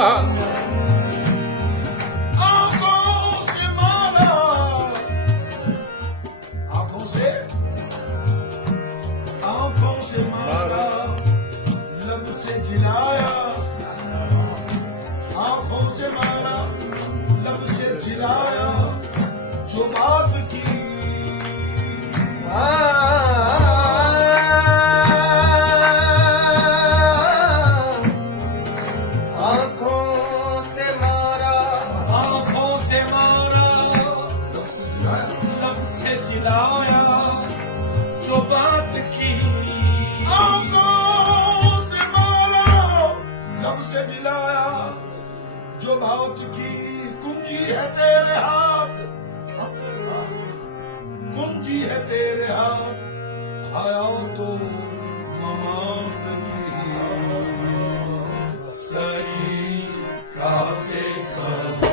आंखों से मारा, लब से जिलाया, आंखों से मारा, लब से जिलाया, जो बात की आंखों से मारा, आंखों से मारा, लब से जिलाया, जो बात की आंखों से मारा, लब से जिलाया, जो बात की कुंजी है तेरे हाथ, कुंजी है तेरे हाथ, आया तो ममात की सही कासे कब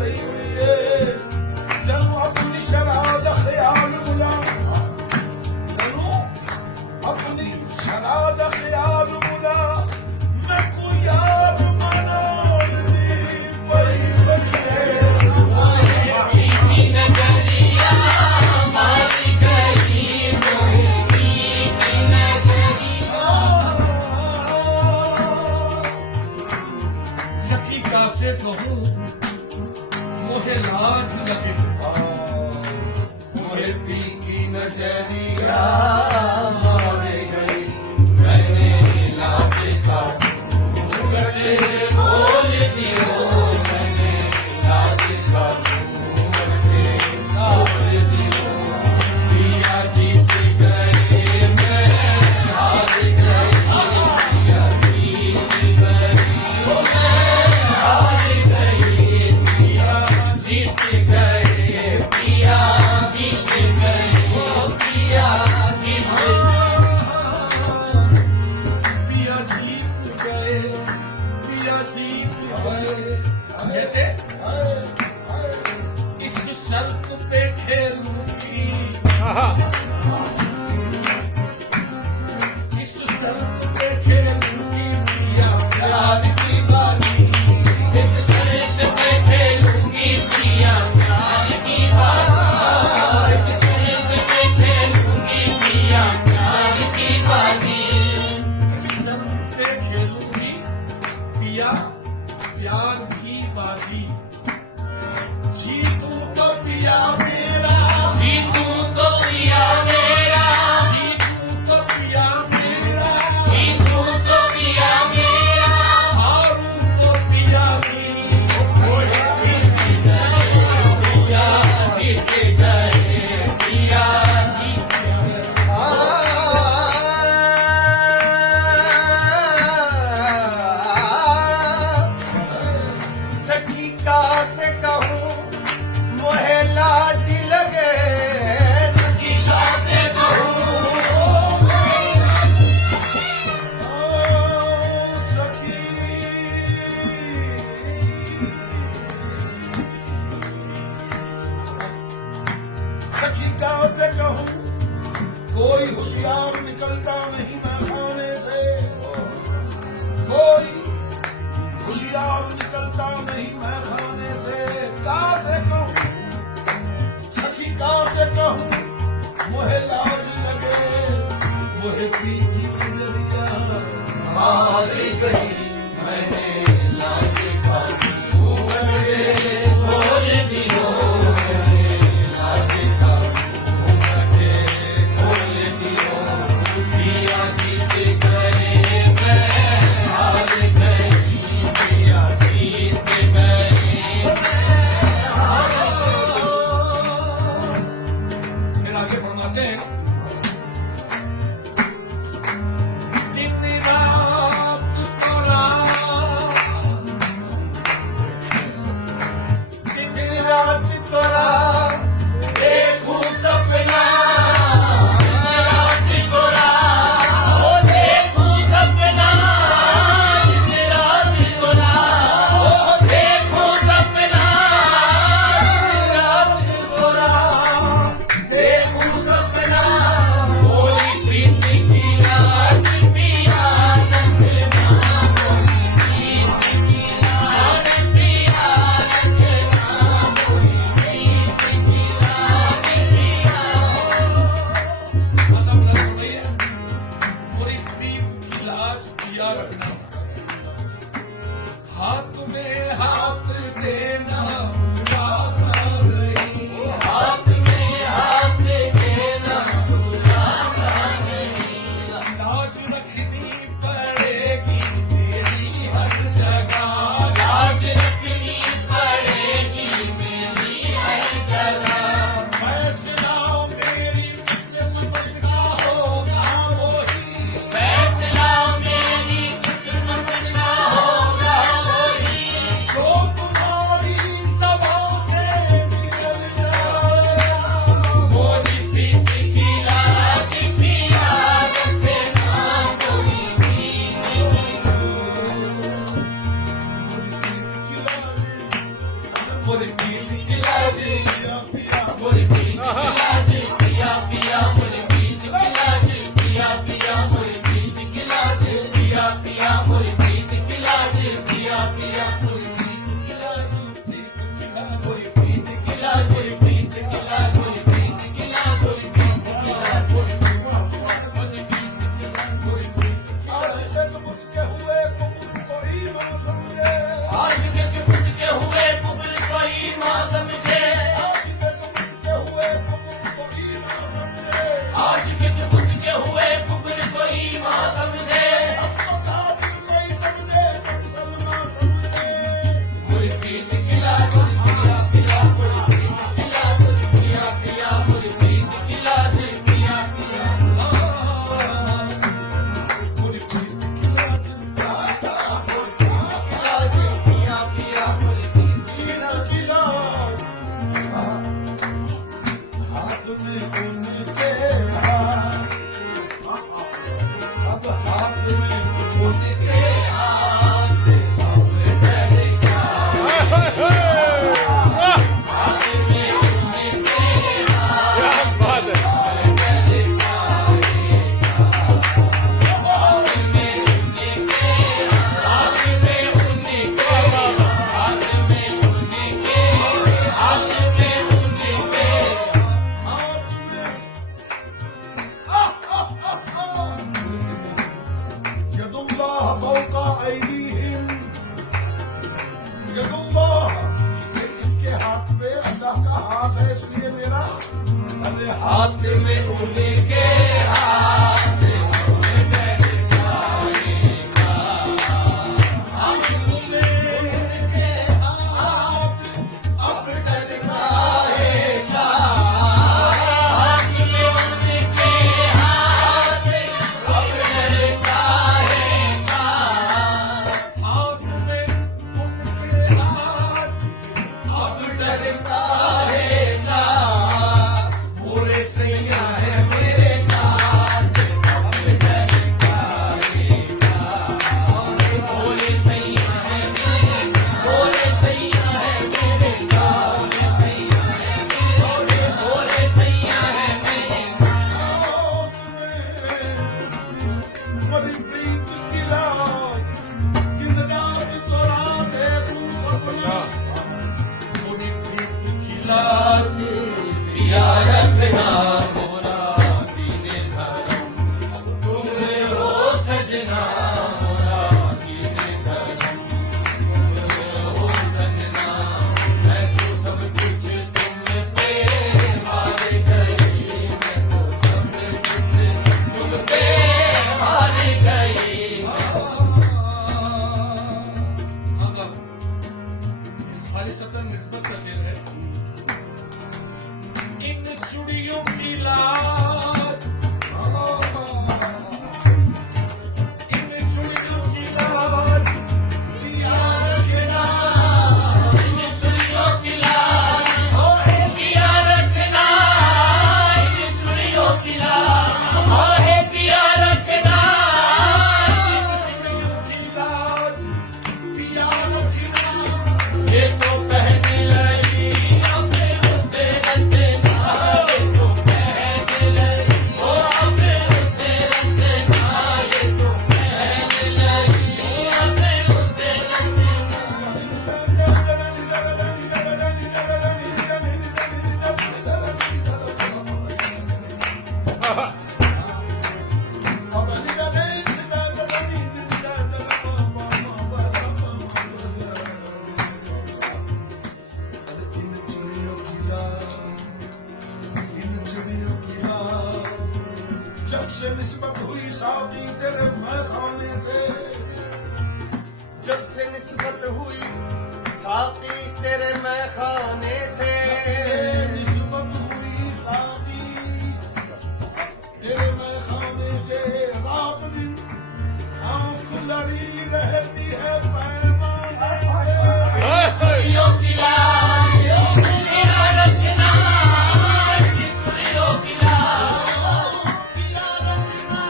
रही हुई है तनु अपनी शराब ख्याल मुला तनु अपनी शराब ख्याल मुला मैं को यार मना दी पई सखी का से कहूँ मोहे लाज लगे मोहे पी की नजरिया मार गई मैंने लाज का घूंघटे खोल दियो मैंने लाज का घूंघटे खोल दियो पिया जीत गए मैं हार गई पिया जीत गई मैं हार गई पिया जीत गए पिया जीत गए ओ पिया जीत पिया जीत गए पिया जीत गए जैसे इस शर्त पे खेलूंगी इस शर्त पे खेलूंगी पिया प्यार की बाजी इस शर्त पे खेलूंगी पिया प्यार की बाजी इस शर्त पे खेलूंगी पिया प्यार की बाजी इस शर्त पे खेलूंगी पिया प्यार की बाजी जीतू तो पिया मेरा जीतू तो पिया मेरा जीतू तो पिया मेरा जीतू तो पिया मेरा हारू तो पिया मेरा पिया जीत गए पिया जीत सखी का से कहूँ मोहे लाज लगे सखी का से कहूँ सखी सखी का से कहूँ कोई होशियार निकलता नहीं मैं खाने से कोई होशियार निकलता नहीं मैं खाने से का से कहूँ सखी का से कहूँ मोहे लाज लगे मोहे पी की नजरिया हार गई मैंने लाज का घूंघटे खोल दियो मैंने लाज का घूंघटे खोल दियो पिया जीत गए मैं हार गई पिया जीत गए मैं हार फिर आगे फरमाते हैं दिन रात तोरा बादशाह का हाथ है, इसलिए मेरा अरे हाथ में उनके हाथ हाथ में उनके हाथ अब डरता है का मोरे सैया है मेरे साथ अब डरता है का मोरे सैया है मोरे सैया है मेरे साथ मोरे सैया है मेरे हाथ में बड़ी प्रीत की रात, दिन रात तोरा देखूं सपना, मोरी प्रीत खिलाज पिया रखना मोरा दीने धर्म तुम हो सजना मोरा दीने धर्म तुम हो सजना मैं तो सब कुछ तुम पे हार गई मैं तो सब कुछ तुम पे हार गई खालिसतन निस्बत का दिल है। इन चूड़ियों की लाज, इन चूड़ियों की लाज पिया रखना, इन चुड़ियों की लाज पिया रखना इन चुड़ियों की लाज पिया रखना चूड़ियों की लाज पिया रखना। ये तो पहन लई अपने होते रहते ना ये तो पहन लई ओ अपने होते रहते ना ये तो पहन लई ओ अपने होते रहते ना जब से निस्बत हुई साथी तेरे मैखाने से, जब से निस्बत हुई साकी तेरे मैखाने से निस्बत हुई साथी तेरे मैखाने से, रात दिन आंख लड़ी रहती है पैमाने से। चुड़ियों की लाज पिया रखना इन चुड़ियों की लाज पिया रखना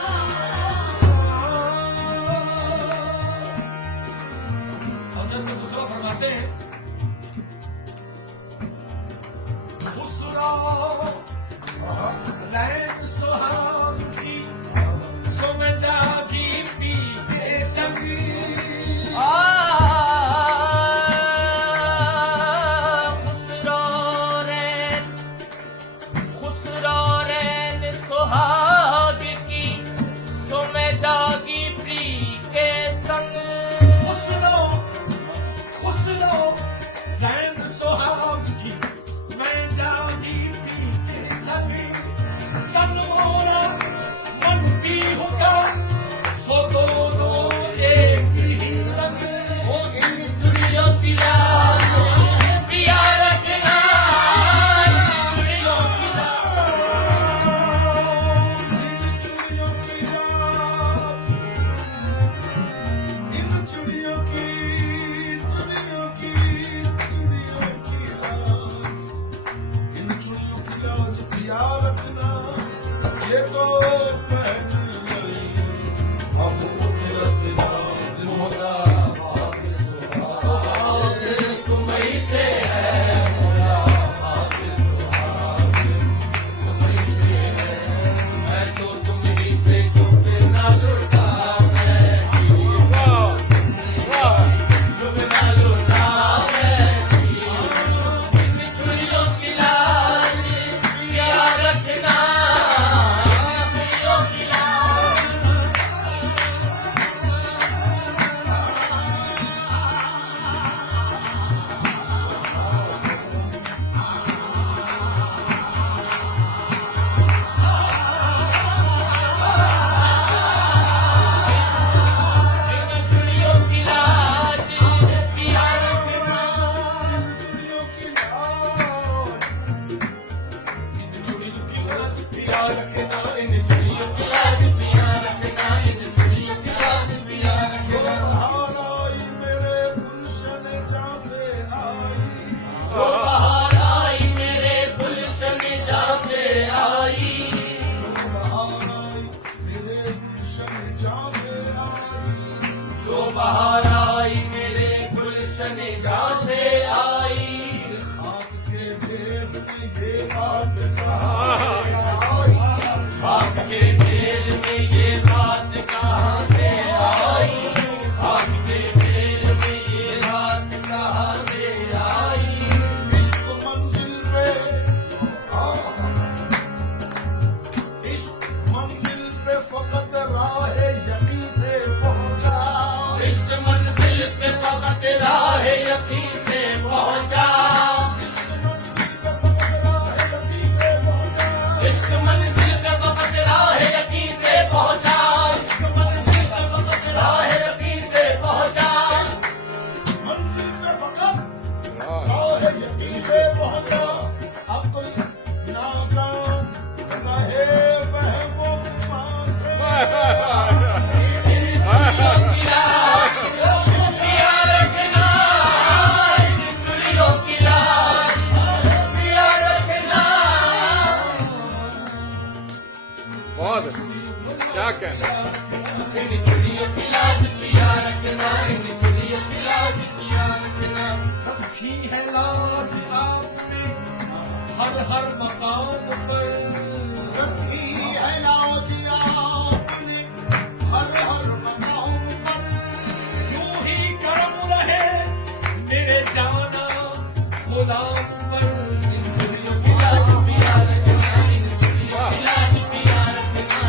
हज़रत खुसरो फरमाते हैं, खुसरो रैन सुहाग की सुन जागी पी के संगी। खुसरो रैन सुहाग की सुम जागी प्री के संग खुसरो खुसरो रैन सुहाग की मैं जागी पी के संगी। तन मोरा मन पी होगा रखना इन चुड़ियों की लाज पिया रखना इन चुड़ियों की लाज पिया जो रखना बहार आई मेरे गुलशन जहाँ से आई जो बहार आई मेरे गुलशन जहाँ से आई जो बहार आई मेरे गुलशन जहाँ से आई जो बहार आई मेरे गुलशन जहाँ से आई खाक के ढेर में ये बात कहा खाक के ढेर में ये बात कहाँ से आई खाक के ढेर में ये बात कहाँ से आई इश्क मंजिल पे इश्क मंजिल पे फकत राह यकी से पहुंचा इश्क मंजिल पे फकत राह यकीन से पहुंचा इश्क मंजिल पे फकत राह यकी से पहुंचा इश्क मंजिल पे फकत राह यकीन से पहुंचा इश्क मंजिल पे फकत राह यकीन से मंजिल पे फकत राह यकी से पहुंचा पहुंचा अब तो नाकाम रहे वहमों गुमान से पिया रखना इन चुड़ियों की लाज पिया रखना बहुत क्या कहना इन चुड़ियों की लाज पिया रखना इन चुड़ियों की लाज पिया रखना रखी है लाज आपने हर मकाम पर रखी है लाज आपने हर मकाम पर यूं ही करम रहे मेरे जाना गुलाम पर इन चुड़ियों की लाज पिया रखना इन चुड़ियों की लाज पिया रखना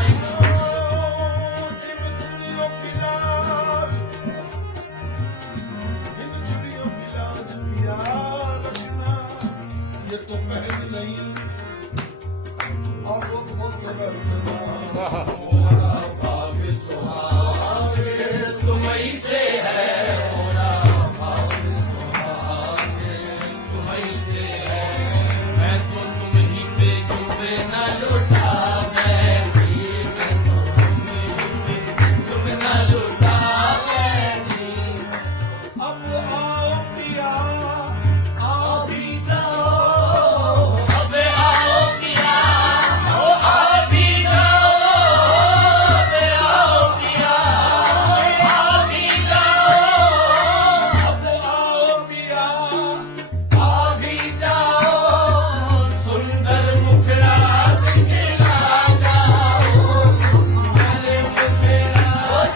इन चुड़ियों की लाज इन चुड़ियों की लाज पिया रखना ये तो पहन नहीं अब वो रखना भाग्य सुहागे तुम ही से है मोरा भाग्य सुहागे तुम ही से है मैं तो तुम ही पे चुपे न लुटा बैठी मैं तो तुम ही पे चुप न लुटा बैठी अब आओ पिया आ भी जाओ अब आओ पिया ओ आ भी जाओ अब आओ पिया आ भी जाओ अब आओ पिया आ भी जाओ सुंदर मुखड़ा दिखला जाओ सुंदर मुखड़ा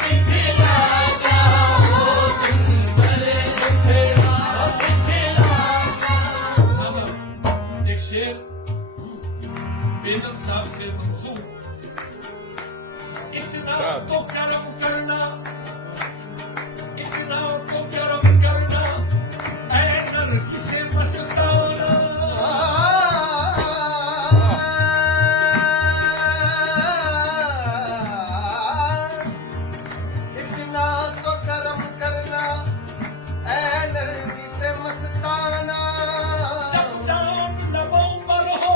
दिखला जाओ सुंदर मुखड़ा दिखला एक शेर बेगम साहब से मंसूब इतना तो कर्म करना इतना तो कर्म करना ऐ नरकी से मस्ताना इतना तो कर्म करना ऐ नरमी से मस्ताना जब जान लबों पर हो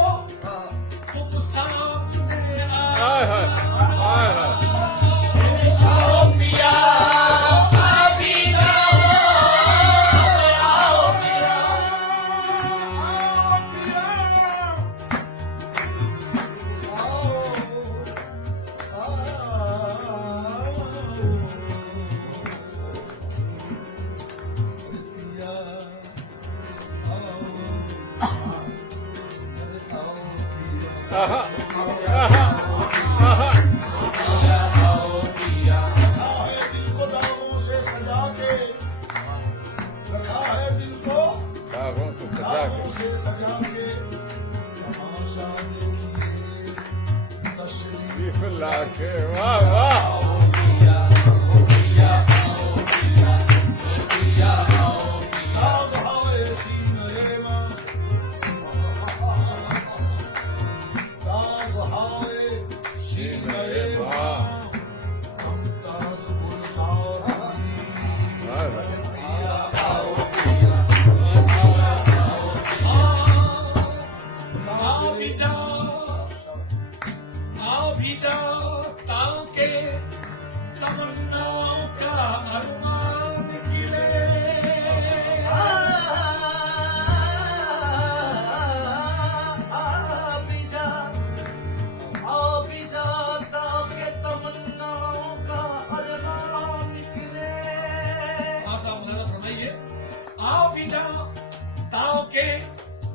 तुम सामने हाय हाय हाय हाय आओ पिया आ भी जाओ आओ पिया आहा आहा आहा दिल को दागों से सजा के रखा है दिल को दागों से सजा दागों के से सजा के तमाशा देखिए तशरीफ बीफ लाके वाह वाह दाग हाय सीने में दाग हाय सीने में मुमताज गुलजार भी जाता के तमन्नाओं का अरमान निकले ताओ के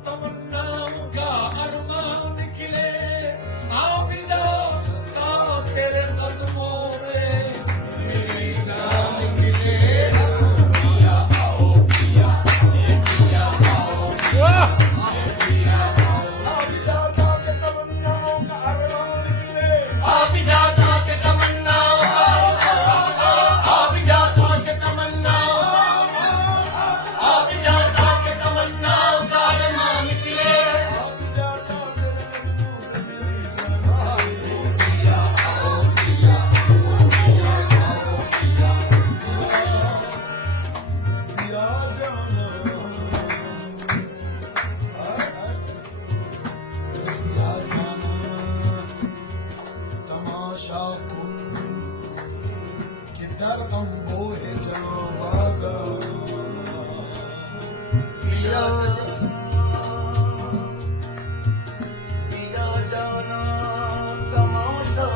तमन्नाओं का अरमान निकले आबिदा ताओ तेरे कदमों पे मेरी जान निकले वाह आबिदा ताओ के तमन्नाओं का अरमान निकले आप जाता के तमन्नाओं आप जाता के तमन्नाओं आप जाता के तमन्नाओं का अरमान निकले आबिदा ताओ तेरे कदमों पे मेरी जान दिया जाना दिया जाना तमाशा कुन किधर हम बोले जाओ बाजार पिया जाना तमाशा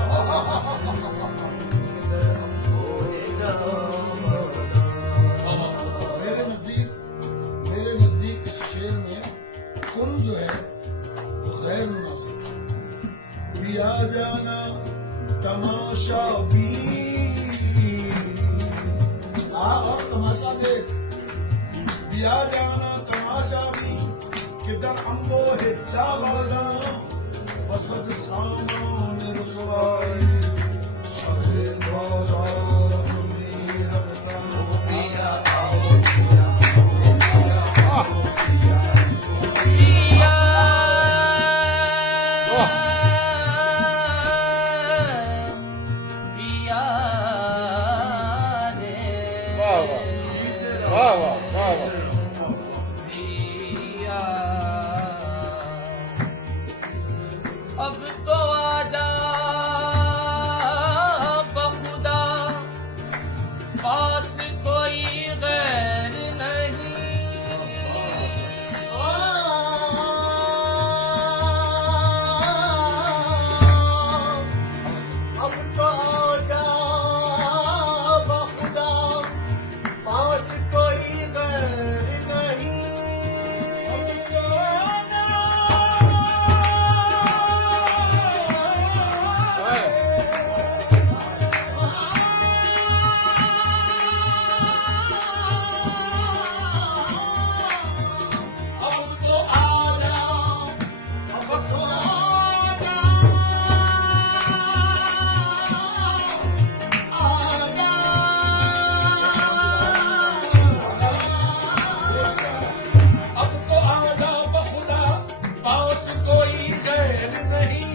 किधर हम बोले जाओ मेरे नजदीक इस शेर में कुन जो है वो गैर मुनासिब है। पिया जाना तमाशा भी आ और तमाशा देख पिया जाना तमाशा भी किधर अम्बो है चा बाजार बसद सामान रसवाई सरे बाजार में रक्सा पिया पिया पिया रे वाह वाह वाह वाह वाह पिया अब तो आजा बखुदा पास कोई गैर अब तो जा बखुदा पास कोई गैर नहीं अब तो आजा अब तो आजा आजा अब तो आजा बखुदा पास कोई गैर नहीं